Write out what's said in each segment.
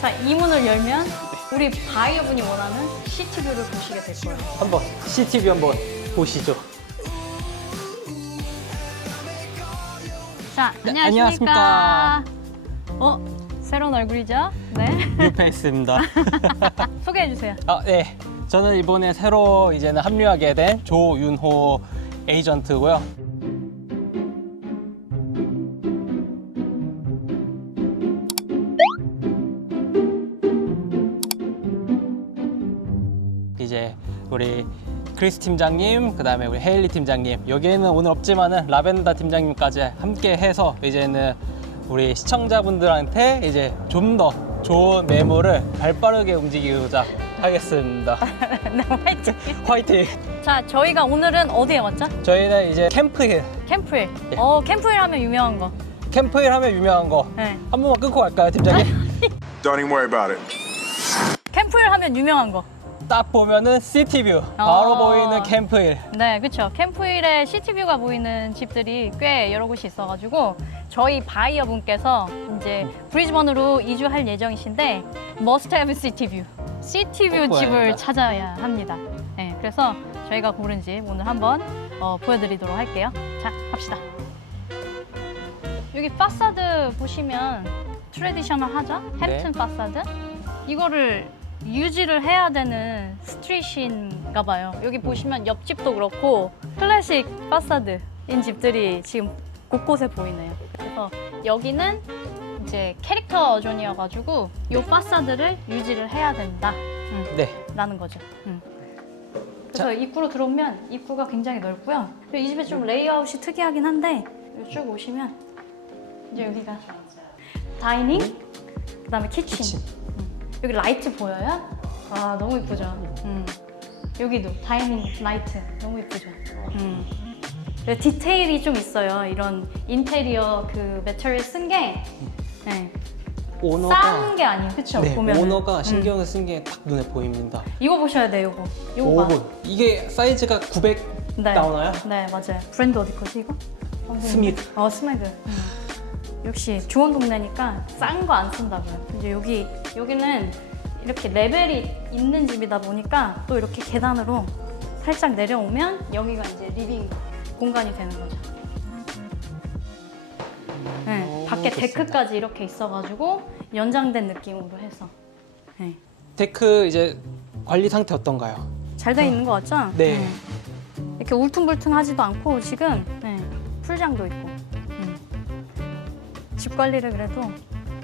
자, 이 문을 열면 우리 바이어분이 원하는 시티뷰를 보시게 될 거예요. 한번 CCTV 한번 보시죠. 자, 네, 안녕하십니까. 어, 새로운 얼굴이죠? 네. 뉴페이스입니다. 소개해 주세요. 아, 네. 저는 이번에 새로 이제는 합류하게 된 조윤호 에이전트고요. 우리 크리스 팀장님, 그 다음에 우리 헤일리 팀장님, 여기에는 오늘 없지만은 라벤더 팀장님까지 함께 해서 이제는 우리 시청자분들한테 이제 좀 더 좋은 매물을 발빠르게 움직이고자 하겠습니다. 네, 화이팅. 화이팅! 자, 저희가 오늘은 어디에 왔죠? 저희는 이제 캠프힐, 캠프힐. 예. 어, 캠프힐 하면 유명한 거. 캠프힐 하면 유명한 거. 네. 한 번만 끊고 갈까요, 팀장님? Don't even worry about it. 캠프힐 하면 유명한 거. 딱 보면은 시티뷰, 바로 어. 보이는 캠프힐. 네, 그렇죠. 캠프힐에 시티뷰가 보이는 집들이 꽤 여러 곳이 있어가지고 저희 바이어 분께서 이제 브리즈번으로 이주할 예정이신데 must have 시티뷰, 시티뷰 꼭 집을. 찾아야 합니다. 네, 그래서 저희가 고른 집 오늘 한번 어, 보여드리도록 할게요. 자, 갑시다. 여기 파사드 보시면 트레디셔널 하죠? 햄튼 네. 파사드. 이거를 유지를 해야 되는 스트릿인가 봐요. 여기 보시면 옆집도 그렇고 클래식 파사드인 집들이 지금 곳곳에 보이네요. 그래서 여기는 이제 캐릭터 존이어가지고 이 파사드를 유지를 해야 된다. 음, 네. 라는 거죠. 음. 그래서 입구로 들어오면 입구가 굉장히 넓고요. 그리고 이 집에 좀 레이아웃이 특이하긴 한데 쭉 오시면 이제 여기가 다이닝, 그다음에 키친. 음. 여기 라이트 보여요? 아 너무 이쁘죠. 음. 여기도 다이닝 라이트 너무 이쁘죠. 음. 그리고 디테일이 좀 있어요. 이런 인테리어 그 매트리얼 쓴게 네. 오너가 싼게 아니에요. 그쵸? 네, 보면 오너가 신경을 쓴 게 딱 눈에 보입니다. 이거 보셔야 돼요. 이거. 이거 봐. 5분. 이게 사이즈가 900 네. 나오나요? 네, 맞아요. 브랜드 어디 거지 이거? 스미드. 어, 스미드. 음. 역시 좋은 동네니까 싼 거 안 쓴다고요. 이제 여기 여기는 이렇게 레벨이 있는 집이다 보니까 또 이렇게 계단으로 살짝 내려오면 여기가 이제 리빙 공간이 되는 거죠. 네, 오, 밖에. 데크까지 이렇게 있어가지고 연장된 느낌으로 해서 네. 데크 이제 관리 상태 어떤가요? 잘 돼 있는 거 같죠? 네. 이렇게 울퉁불퉁하지도 않고 지금 네, 풀장도 있고 음. 집 관리를 그래도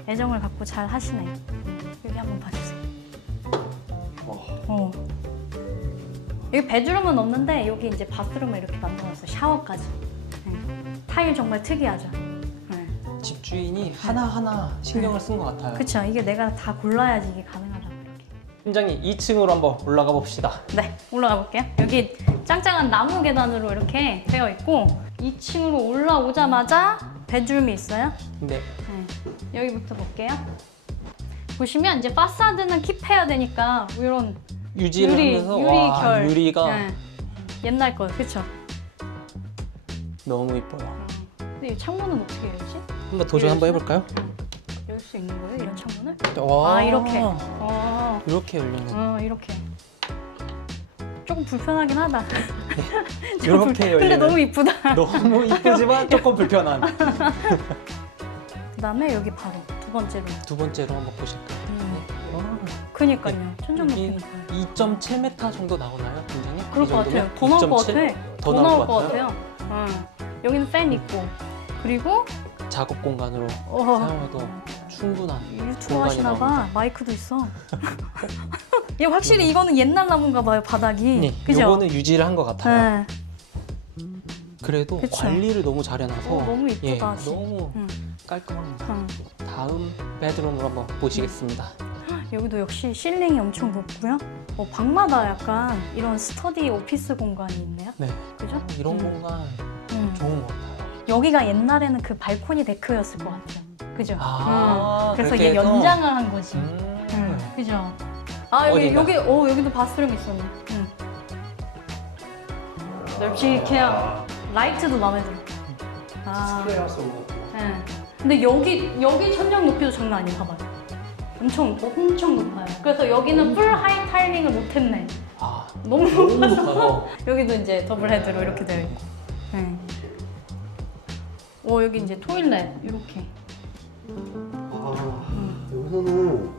애정을 갖고 잘 하시네요. 여기 한번 봐주세요. 어. 여기 베드룸은 없는데 여기 이제 바스룸을 이렇게 만들어놨어요. 샤워까지. 네. 타일 정말 특이하죠. 네. 집주인이 하나하나 신경을 쓴 것 같아요. 그쵸. 이게 내가 다 골라야지 이게 가능하다고 이렇게. 팀장님 2층으로 한번 올라가 봅시다. 네, 올라가 볼게요. 여기 짱짱한 나무 계단으로 이렇게 되어 있고 2층으로 올라오자마자 베드룸이 있어요. 근데 네, 여기부터 볼게요. 보시면 이제 파사드는 킵해야 되니까 이런 유지를 유리 하면서 유리 와, 결 유리가 네, 옛날 거 그렇죠. 너무 이뻐요. 근데 이 창문은 어떻게 열지? 한번 도전 한번 해볼까요? 열 수 있는 거예요? 이런 창문을? 와, 아 이렇게. 어, 이렇게 열리는. 어 이렇게. 조금 불편하긴 하다. 이렇게 열리는. 근데 너무 이쁘다. 너무 이쁘지만 조금 불편한. 그다음에 여기 바로 두 번째로. 두 번째로 한번 보실까요? 음. 와, 그니까요. 천정 여기 높이니까. 2.7m 정도 나오나요, 팀장님? 그럴 이것 같아요. 더 나올 것 2.7? 같아. 더 나올 것 같아요? 응. 여기는 팬 있고 그리고 작업 공간으로 어, 사용해도 충분한 유튜브 하시나 공간이 봐. 나옵니다. 마이크도 있어. 얘 확실히 이거는 옛날 나무인가 봐요 바닥이. 네, 그죠? 요거는 유지를 한 것 같아요. 네. 그래도 그쵸. 관리를 너무 잘 해놔서 어, 너무 이쁘다, 예, 진짜. 너무 응. 깔끔합니다. 응. 다음 베드룸으로 한번 보시겠습니다. 여기도 역시 실링이 엄청 높고요. 어, 방마다 약간 이런 스터디 오피스 공간이 있네요. 네, 그죠? 이런 음. 공간 음. 좋은 것 같아요. 여기가 옛날에는 그 발코니 데크였을 것 같아요. 그죠? 아, 응. 그래서 그렇게 얘 해서? 연장을 한 거지. 음. 응. 그죠? 아 여기? 여기 어 여기도 바스룸 있었네. 응. 널찍해요. 라이트도 마음에 들어. 아. 네. 근데 여기 여기 천장 높이도 장난 아닌가 봐요. 엄청 엄청 높아요. 그래서 여기는 풀 하이 타이밍을 못했네. 아, 너무 너무 높아서. 높아서. 여기도 이제 더블 헤드로 이렇게 되어 있고. 네. 오 여기 이제 토일렛 이렇게. 아, 여기서는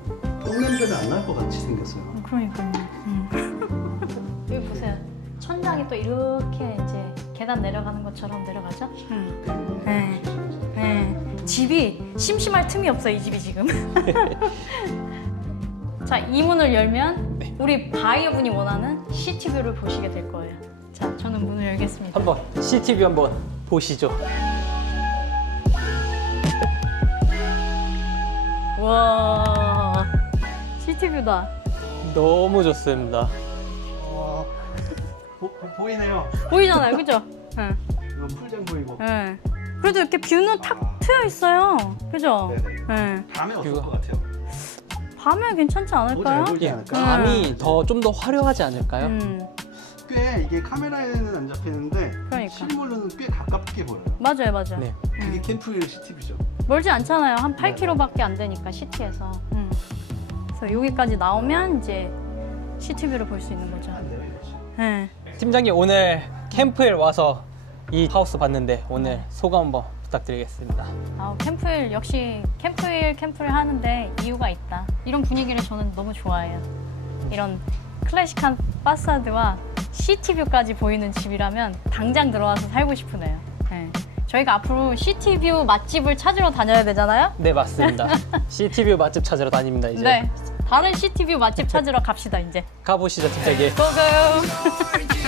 똥 냄새가 안 날 것 같이 생겼어요. 그러니까요. 음. 여기 보세요. 천장이 또 이렇게 이제 계단 내려가는 것처럼 내려가죠? 음. 네. 네. 집이 심심할 틈이 없어 이 집이 지금. 자, 이 문을 열면 우리 바이어 분이 원하는 시티뷰를 보시게 될 거예요. 자, 저는 문을 열겠습니다. 한번 CCTV 한번 보시죠. 와, 시티뷰다. 너무 좋습니다. 와, 보, 보, 이네요 보이잖아요, 그죠? 응. 이거 풀장 보이고. 네. 그래도 이렇게 뷰는 탁 트여 있어요. 그죠? 네네. 네. 밤에 어떨. 것 같아요? 밤에 괜찮지 않을까요? 잘 보이지 예, 않을까요? 감이 더 좀 더 화려하지 않을까요? 음, 꽤 이게 카메라에는 안 잡히는데 그러니까. 실물로는 꽤 가깝게 보여요. 맞아요, 맞아요. 네. 그게 캠프 시티뷰죠. 멀지 않잖아요. 한 8km밖에 안 되니까 시티에서. 음. 그래서 여기까지 나오면 이제 시티뷰를 볼 수 있는 거죠. 안 돼요, 이렇게. 네. 팀장님 오늘 캠프에 와서 이 하우스 봤는데 오늘 소감 한번 부탁드리겠습니다. 아, 캠프일 역시 캠프일 캠프를 하는데 이유가 있다. 이런 분위기를 저는 너무 좋아해요. 이런 클래식한 파사드와 시티뷰까지 보이는 집이라면 당장 들어와서 살고 싶으네요. 네. 저희가 앞으로 시티뷰 맛집을 찾으러 다녀야 되잖아요. 네 맞습니다. CCTV 맛집 찾으러 다닙니다 이제. 네. 다른 시티뷰 맛집 찾으러 갑시다 이제. 가보시죠 팀장님. 고고.